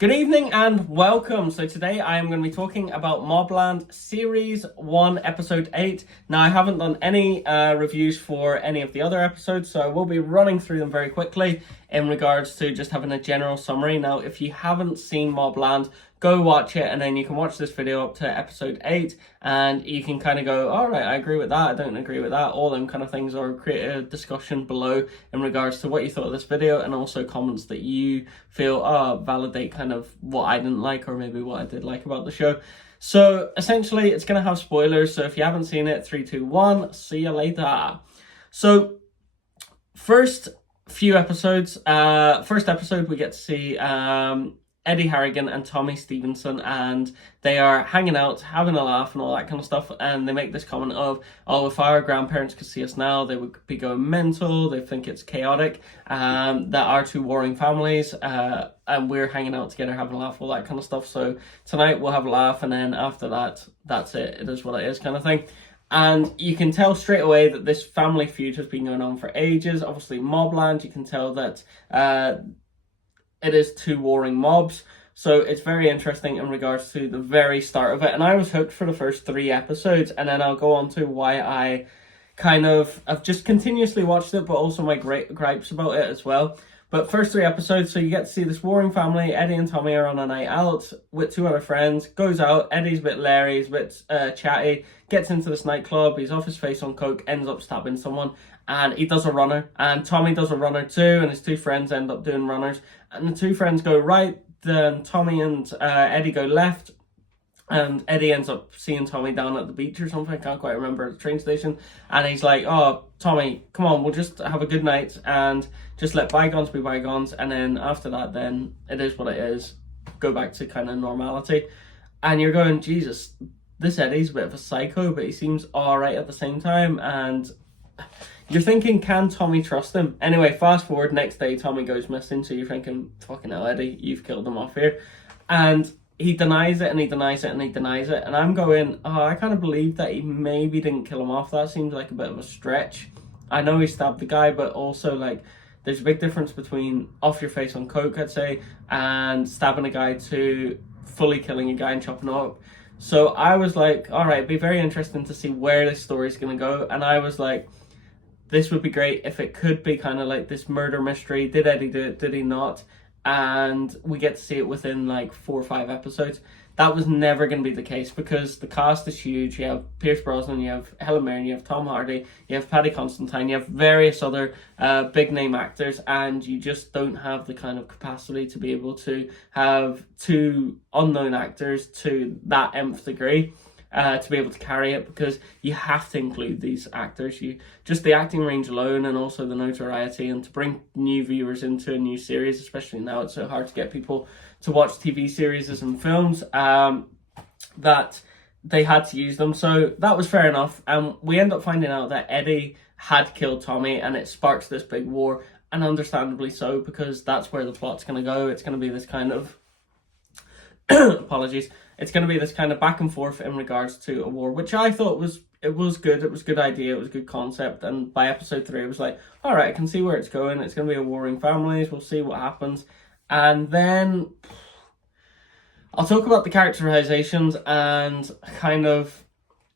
Good evening and welcome. So today I am going to be talking about Mobland Series 1, Episode 8. Now I haven't done any reviews for any of the other episodes, so I will be running through them very quickly in regards to just having a general summary. Now if you haven't seen Mobland, go watch it and then you can watch this video up to Episode 8 and you can kind of go, alright, I agree with that, I don't agree with that, all them kind of things, or create a discussion below in regards to what you thought of this video and also comments that you feel validate kind of what I didn't like or maybe what I did like about the show. So essentially it's going to have spoilers, so if you haven't seen it, 3, 2, 1, see you later. So first episode we get to see Eddie Harrigan and Tommy Stevenson, and they are hanging out, having a laugh and all that kind of stuff, and they make this comment of, oh, if our grandparents could see us now, they would be going mental, they think it's chaotic, that our two warring families, and we're hanging out together, having a laugh, all that kind of stuff, so tonight we'll have a laugh, and then after that, that's it, it is what it is kind of thing. And you can tell straight away that this family feud has been going on for ages. Obviously, Mobland, you can tell that it is two warring mobs, so it's very interesting in regards to the very start of it. And I was hooked for the first 3 episodes, and then I'll go on to why I I've just continuously watched it, but also my gripes about it as well. But first 3 episodes, so you get to see this warring family. Eddie and Tommy are on a night out with 2 other friends, goes out, Eddie's a bit leery, he's a bit chatty, gets into this nightclub, he's off his face on coke, ends up stabbing someone, and he does a runner, and Tommy does a runner too, and his 2 friends end up doing runners, and the 2 friends go right, then Tommy and Eddie go left, and Eddie ends up seeing Tommy down at the beach or something, I can't quite remember, at the train station, and he's like, oh, Tommy, come on, we'll just have a good night, and just let bygones be bygones, and then after that, then it is what it is, go back to kind of normality, and you're going, Jesus, this Eddie's a bit of a psycho, but he seems alright at the same time, and you're thinking, can Tommy trust him? Anyway, fast forward, next day, Tommy goes missing, so you're thinking, fucking hell, Eddie, you've killed him off here. And he denies it, and he denies it, and he denies it. And I'm going, oh, I kind of believe that he maybe didn't kill him off. That seems like a bit of a stretch. I know he stabbed the guy, but also, like, there's a big difference between off your face on coke, I'd say, and stabbing a guy to fully killing a guy and chopping him up. So I was like, all right, it'd be very interesting to see where this story's going to go. And I was like, this would be great if it could be kind of like this murder mystery. Did Eddie do it? Did he not? And we get to see it within like 4 or 5 episodes. That was never going to be the case because the cast is huge. You have Pierce Brosnan, you have Helen Mirren, you have Tom Hardy, you have Paddy Considine, you have various other big name actors, and you just don't have the kind of capacity to be able to have 2 unknown actors to that nth degree. To be able to carry it, because you have to include these actors. You just the acting range alone, and also the notoriety, and to bring new viewers into a new series, especially now it's so hard to get people to watch TV series and films, that they had to use them. So that was fair enough, and we end up finding out that Eddie had killed Tommy, and it sparks this big war, and understandably so, because that's where the plot's going to go. It's going to be this kind of apologies. It's going to be this kind of back and forth in regards to a war, which I thought was good. It was a good idea. It was a good concept. And by episode 3, it was like, all right, I can see where it's going. It's going to be a warring families. We'll see what happens. And then I'll talk about the characterizations and kind of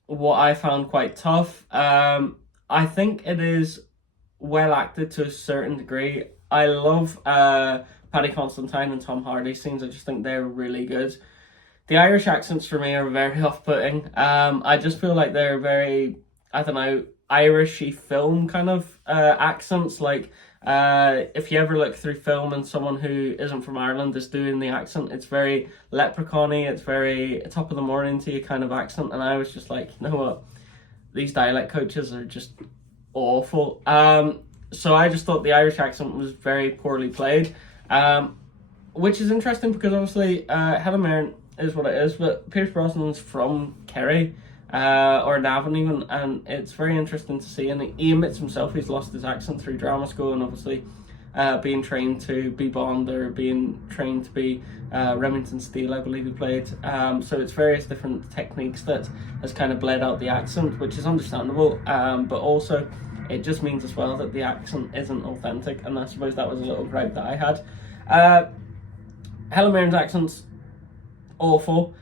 what I found quite tough. I think it is well acted to a certain degree. I love Paddy Considine and Tom Hardy scenes. I just think they're really good. The Irish accents for me are very off-putting. I just feel like they're very, I don't know, Irishy film kind of accents. Like, if you ever look through film and someone who isn't from Ireland is doing the accent, it's very leprechaun-y, it's very top of the morning to you kind of accent. And I was just like, you know what? These dialect coaches are just awful. So I just thought the Irish accent was very poorly played. Which is interesting because obviously Helen Mirren is what it is, but Pierce Brosnan's from Kerry or Navan even, and it's very interesting to see. And he admits himself he's lost his accent through drama school, and obviously being trained to be Bond or being trained to be Remington Steele, I believe he played. So it's various different techniques that has kind of bled out the accent, which is understandable, but also it just means as well that the accent isn't authentic, and I suppose that was a little gripe that I had. Helen Mirren's accent's awful.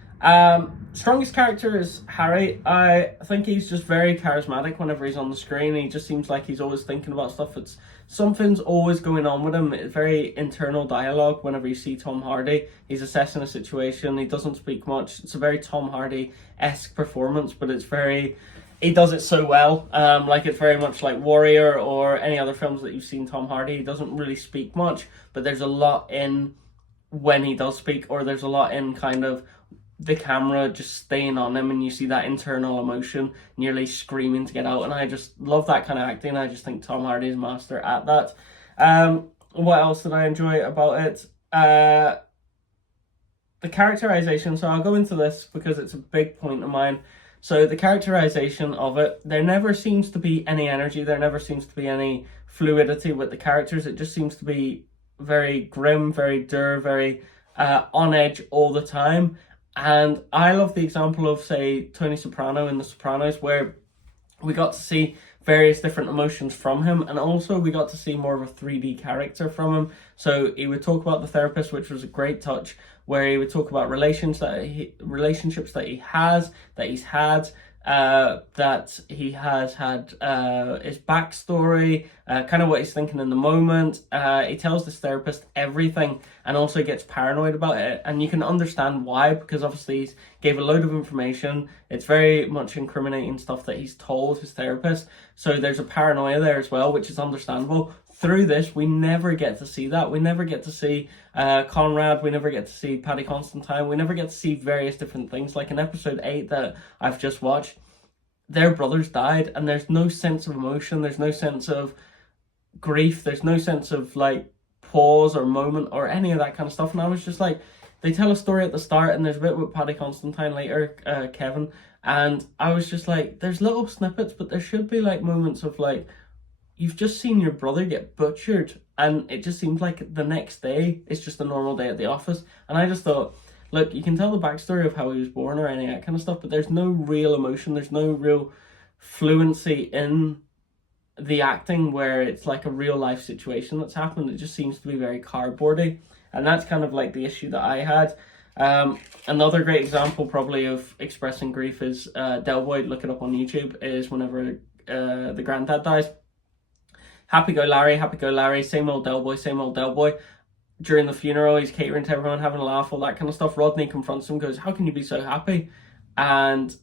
Strongest character is Harry. I think he's just very charismatic whenever he's on the screen. He just seems like he's always thinking about stuff. It's something's always going on with him. It's very internal dialogue whenever you see Tom Hardy. He's assessing a situation. He doesn't speak much. It's a very Tom Hardy-esque performance, but it's very... He does it so well. Like it's very much like Warrior or any other films that you've seen Tom Hardy. He doesn't really speak much, but there's a lot in when he does speak, or there's a lot in kind of the camera just staying on him, and you see that internal emotion nearly screaming to get out. And I just love that kind of acting. I just think Tom Hardy is master at that. What else did I enjoy about it? The characterization. So I'll go into this because it's a big point of mine. So the characterization of it, there never seems to be any energy. There never seems to be any fluidity with the characters. It just seems to be very grim, very dour, very on edge all the time. And I love the example of, say, Tony Soprano in The Sopranos, where we got to see various different emotions from him, and also we got to see more of a 3D character from him. So he would talk about the therapist, which was a great touch, where he would talk about relationships that he's had, that he has had, his backstory, kind of what he's thinking in the moment. He tells this therapist everything, and also gets paranoid about it, and you can understand why, because obviously he gave a load of information. It's very much incriminating stuff that he's told his therapist, so there's a paranoia there as well, which is understandable. Through this, we never get to see that. We never get to see Conrad. We never get to see Paddy Constantine. We never get to see various different things. Like in episode 8 that I've just watched, their brothers died, and there's no sense of emotion. There's no sense of grief. There's no sense of like pause or moment or any of that kind of stuff. And I was just like, they tell a story at the start, and there's a bit with Paddy Constantine later, Kevin, and I was just like, there's little snippets, but there should be like moments of like, you've just seen your brother get butchered, and it just seems like the next day it's just a normal day at the office. And I just thought, look, you can tell the backstory of how he was born or any of that kind of stuff, but there's no real emotion, there's no real fluency in the acting where it's like a real life situation that's happened. It just seems to be very cardboardy, and that's kind of like the issue that I had. Another great example probably of expressing grief is Del Boy, look it up on YouTube, is whenever the granddad dies. Happy go Larry, same old Del Boy. During the funeral, he's catering to everyone, having a laugh, all that kind of stuff. Rodney confronts him, goes, how can you be so happy? And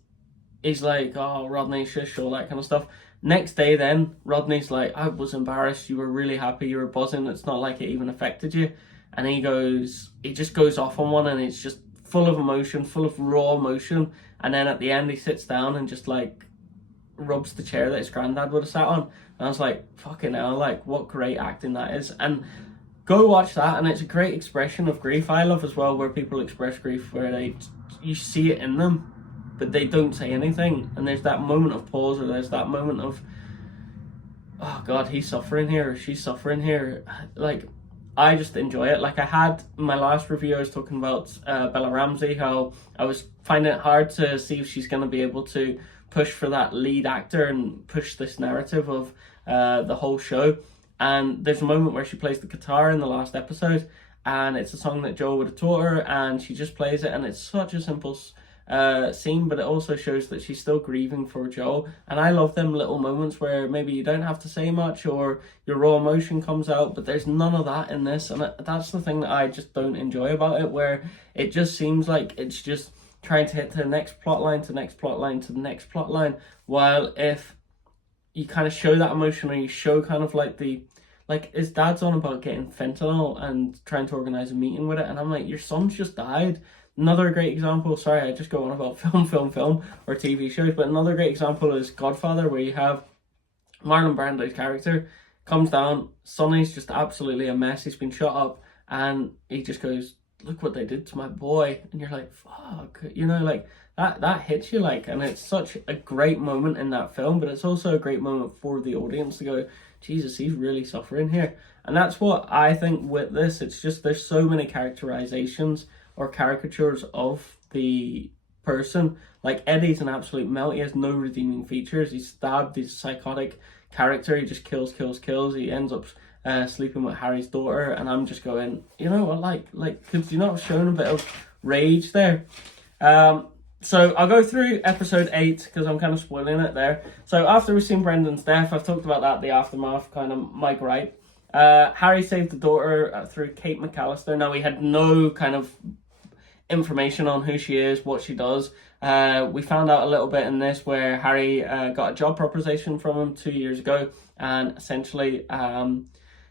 he's like, oh, Rodney, shush, all that kind of stuff. Next day then, Rodney's like, I was embarrassed, you were really happy, you were buzzing, it's not like it even affected you. And he just goes off on one, and it's just full of emotion, full of raw emotion. And then at the end, he sits down and just like rubs the chair that his granddad would have sat on. And I was like, fucking hell, like what great acting that is. And go watch that, and it's a great expression of grief. I love as well where people express grief where you see it in them, but they don't say anything, and there's that moment of pause, or there's that moment of, oh god, he's suffering here, or she's suffering here. Like, I just enjoy it. Like I had my last review, I was talking about Bella Ramsey, how I was finding it hard to see if she's going to be able to push for that lead actor and push this narrative of the whole show. And there's a moment where she plays the guitar in the last episode, and it's a song that Joel would have taught her, and she just plays it, and it's such a simple scene, but it also shows that she's still grieving for Joel. And I love them little moments where maybe you don't have to say much, or your raw emotion comes out, but there's none of that in this. And that's the thing that I just don't enjoy about it, where it just seems like it's just trying to hit to the next plot line, to the next plot line, to the next plot line, while if you kind of show that emotion, or you show kind of like his dad's on about getting fentanyl and trying to organize a meeting with it, and I'm like, your son's just died. Another great example, sorry, I just go on about film, or TV shows, but another great example is Godfather, where you have Marlon Brando's character comes down, Sonny's just absolutely a mess, he's been shot up, and he just goes, look what they did to my boy, and you're like, fuck, you know, like, that hits you, like, and it's such a great moment in that film, but it's also a great moment for the audience to go, Jesus, he's really suffering here. And that's what I think with this. It's just there's so many characterizations or caricatures of the person. Like Eddie's an absolute melt. He has no redeeming features. He's stabbed. He's a psychotic character. He just kills. He ends up sleeping with Harry's daughter, and I'm just going, you know what, like could you not have shown a bit of rage there? So I'll go through episode 8 because I'm kind of spoiling it there. So after we've seen Brendan's death, I've talked about that, the aftermath, kind of my gripe. Harry saved the daughter through Kate McAllister. Now, we had no kind of information on who she is, what she does. We found out a little bit in this where Harry got a job proposition from him 2 years ago, and essentially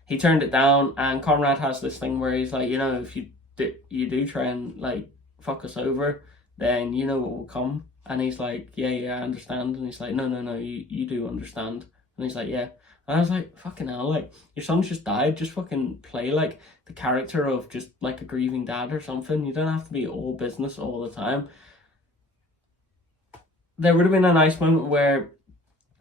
he turned it down, and Conrad has this thing where he's like, you know, if you do try and like fuck us over, then you know what will come. And he's like, yeah, I understand. And he's like, no, you do understand. And he's like, yeah. And I was like, fucking hell, like, your son's just died, just fucking play like the character of just like a grieving dad or something. You don't have to be all business all the time. There would have been a nice moment where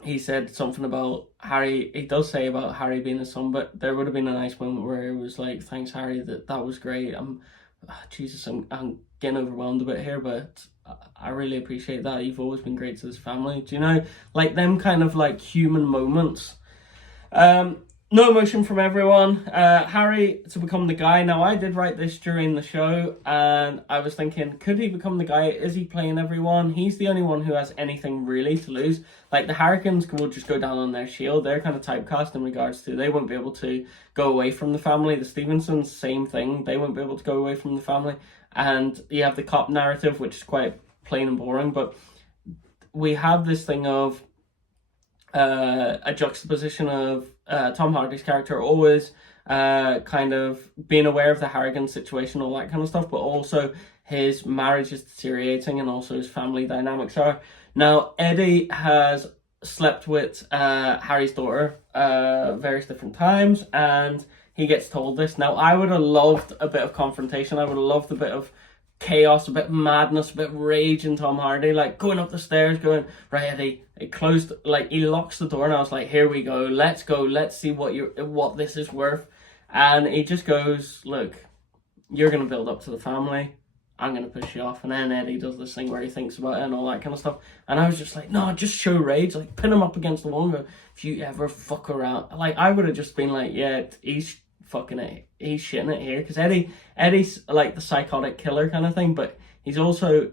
he said something about Harry. He does say about Harry being his son, but there would have been a nice moment where it was like, thanks, Harry, that was great. Jesus, I'm getting overwhelmed a bit here, but I really appreciate that. You've always been great to this family. Do you know, like them kind of like human moments. No emotion from everyone. Harry to become the guy. Now, I did write this during the show, and I was thinking, could he become the guy? Is he playing everyone? He's the only one who has anything really to lose. Like, the Harrigans will just go down on their shield. They're kind of typecast in regards to, they won't be able to go away from the family. The Stevensons, same thing. They won't be able to go away from the family. And you have the cop narrative, which is quite plain and boring, but we have this thing of a juxtaposition of Tom Hardy's character always kind of being aware of the Harrigan situation, all that kind of stuff, but also his marriage is deteriorating and also his family dynamics are. Now, Eddie has slept with Harry's daughter various different times, and he gets told this. Now, I would have loved a bit of confrontation. I would have loved a bit of chaos, a bit of madness, a bit of rage in Tom Hardy, like going up the stairs, going, right, Eddie, it closed, like he locks the door, and I was like, here we go, let's see what this is worth. And he just goes, look, you're going to build up to the family, I'm going to push you off. And then Eddie does this thing where he thinks about it and all that kind of stuff. And I was just like, no, just show rage, like pin him up against the wall and go, if you ever fuck around, like I would have just been like, yeah, he's fucking it, he's shitting it here, because Eddie's like the psychotic killer kind of thing, but he's also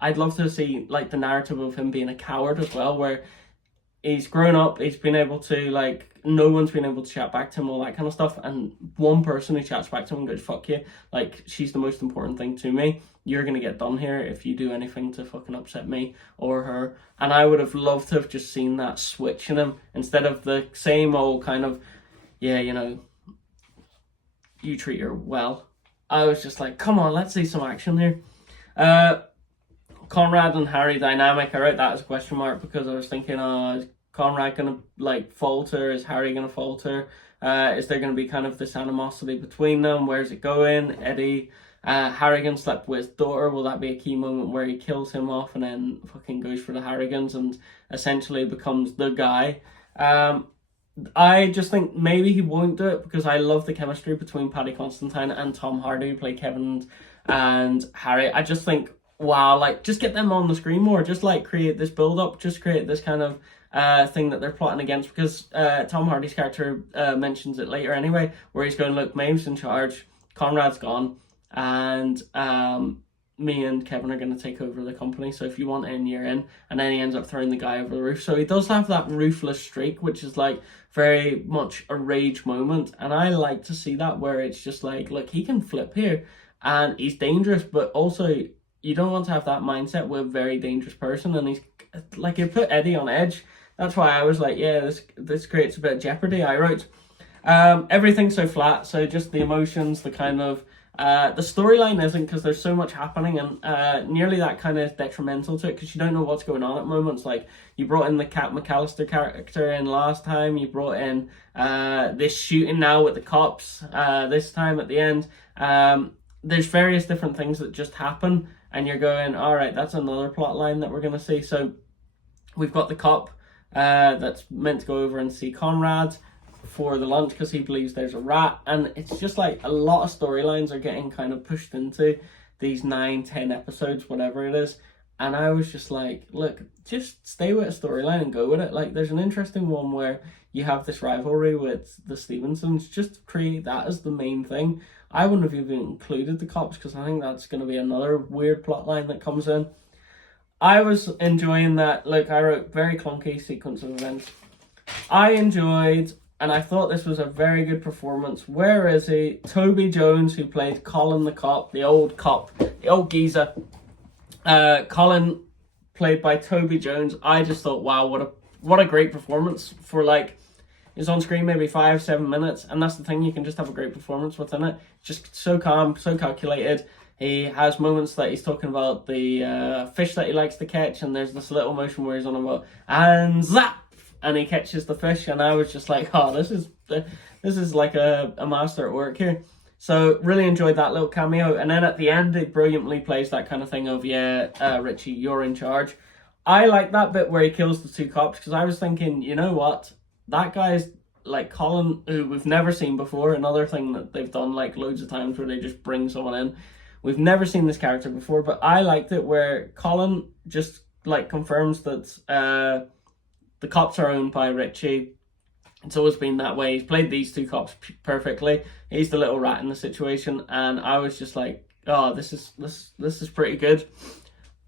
I'd love to see like the narrative of him being a coward as well, where he's grown up, he's been able to, like, no one's been able to chat back to him, all that kind of stuff, and one person who chats back to him and goes, fuck you, like, she's the most important thing to me, you're gonna get done here if you do anything to fucking upset me or her. And I would have loved to have just seen that switch in him, instead of the same old kind of, yeah, you know, you treat her well. I was just like, come on, let's see some action here. Conrad and Harry dynamic, I wrote that as a question mark because I was thinking, is Conrad gonna like falter? Is Harry gonna falter? Is there gonna be kind of this animosity between them? Where's it going? Eddie Harrigan slept with his daughter. Will that be a key moment where he kills him off and then fucking goes for the Harrigans and essentially becomes the guy? I just think maybe he won't do it because I love the chemistry between Paddy Constantine and Tom Hardy, who play Kevin and Harry. I just think, wow, like, just get them on the screen more. Just, like, create this build-up. Just create this kind of thing that they're plotting against. Because Tom Hardy's character mentions it later anyway, where he's going, look, Maeve's in charge, Conrad's gone, and me and Kevin are going to take over the company, so if you want in, you're in. And then he ends up throwing the guy over the roof. So he does have that ruthless streak, which is like very much a rage moment, and I like to see that, where it's just like, look, he can flip here and he's dangerous, but also you don't want to have that mindset with a very dangerous person. And he's like, it put Eddie on edge. That's why I was like, yeah, this creates a bit of jeopardy. I wrote everything's so flat, so just the emotions, the kind of the storyline isn't, because there's so much happening, and nearly that kind of detrimental to it, because you don't know what's going on at moments. Like, you brought in the Cat McAllister character in last time, you brought in this shooting now with the cops this time at the end. There's various different things that just happen, and you're going, all right, that's another plot line that we're going to see. So we've got the cop that's meant to go over and see Conrad for the lunch because he believes there's a rat, and it's just like a lot of storylines are getting kind of pushed into these 9-10 episodes, whatever it is, And I was just like, look, just stay with a storyline and go with it. Like, there's an interesting one where you have this rivalry with the Stevensons. Just create that as the main thing. I wouldn't have even included the cops because I think that's going to be another weird plot line that comes in. I was enjoying that. Look, I wrote very clunky sequence of events. I enjoyed, and I thought this was a very good performance. Where is he? Toby Jones, who played Colin the cop, the old geezer. Colin, played by Toby Jones. I just thought, wow, what a great performance for, like, he's on screen maybe 5-7 minutes, and that's the thing, you can just have a great performance within it. Just so calm, so calculated. He has moments that he's talking about the fish that he likes to catch, and there's this little motion where he's on about and zap, and he catches the fish, and I was just like, oh, this is like a master at work here. So really enjoyed that little cameo, and then at the end he brilliantly plays that kind of thing of, yeah, Richie, you're in charge. I like that bit where he kills the two cops, because I was thinking, you know what, that guy's like Colin, who we've never seen before. Another thing that they've done like loads of times where they just bring someone in. We've never seen this character before, but I liked it where Colin just like confirms that the cops are owned by Richie. It's always been that way. He's played these two cops perfectly. He's the little rat in the situation, and I was just like, oh, this is pretty good.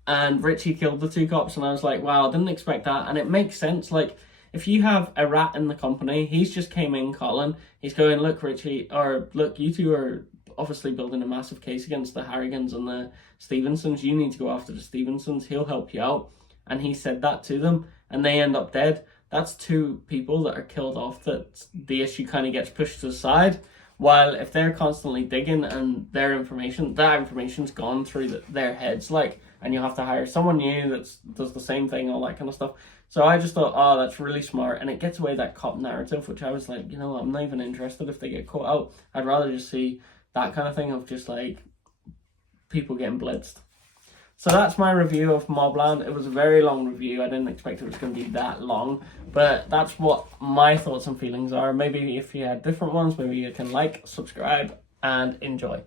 And Richie killed the two cops, and I was like, wow, I didn't expect that. And it makes sense. Like, if you have a rat in the company, he's just came in, Colin. He's going, look, Richie, or look, you two are obviously building a massive case against the Harrigans and the Stevensons. You need to go after the Stevensons. He'll help you out. And he said that to them, and they end up dead. That's two people that are killed off, that the issue kind of gets pushed to the side. While if they're constantly digging and that information's gone through their heads, like, and you have to hire someone new that does the same thing, all that kind of stuff. So I just thought, oh, that's really smart. And it gets away that cop narrative, which I was like, you know what, I'm not even interested if they get caught out. I'd rather just see that kind of thing of just like people getting blitzed. So that's my review of Mobland. It was a very long review. I didn't expect it was going to be that long, but that's what my thoughts and feelings are. Maybe if you had different ones, maybe you can like, subscribe, and enjoy.